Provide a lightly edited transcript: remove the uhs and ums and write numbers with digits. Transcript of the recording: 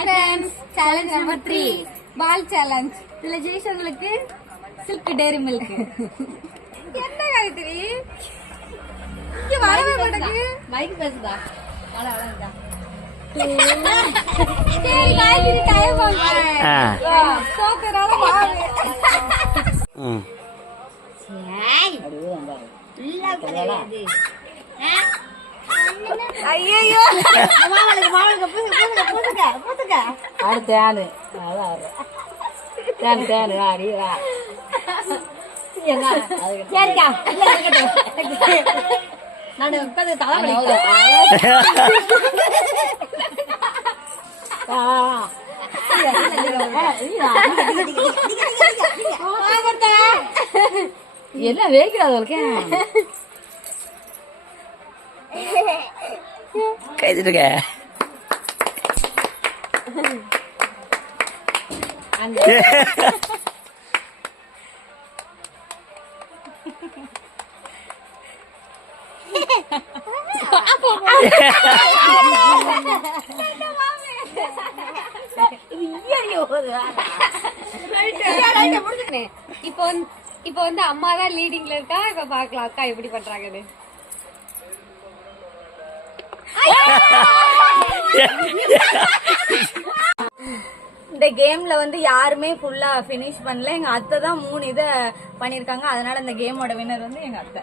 Hi friends, challenge number 3 ball challenge. இதுல ஜெயிச்சவங்களுக்கு silk டேரி milk. என்ன காயத்ரி இங்க வரவே மாட்டேங்குது. மைக் பேசுதா? அவ்வளவுதான். சரி காயத்ரி டைம் ஆகுது. சோக்கறால வாங்க. ஏய் அடிவுங்க. இல்ல கிடையாது. ஐயோ மாவளுக்கு பூத்துக்க அடுத்து ஆடு தேனு தேனு ஆடி சரிக்கா நான் உட்காந்து தலை எல்லாம் வேர்க்கிறாது கைதுட்டுக்க இப்போ வந்து அம்மா தான் லீடிங்ல இருக்கா. இப்ப பாக்கலாம் அக்கா எப்படி பண்றாங்கன்னு. இந்த கேம்ல வந்து யாருமே ஃபுல்லா பினிஷ் பண்ணல. எங்க அத்தை தான் 3 இத பண்ணிருக்காங்க. அதனால இந்த கேமோட வின்னர் வந்து எங்க அத்தை.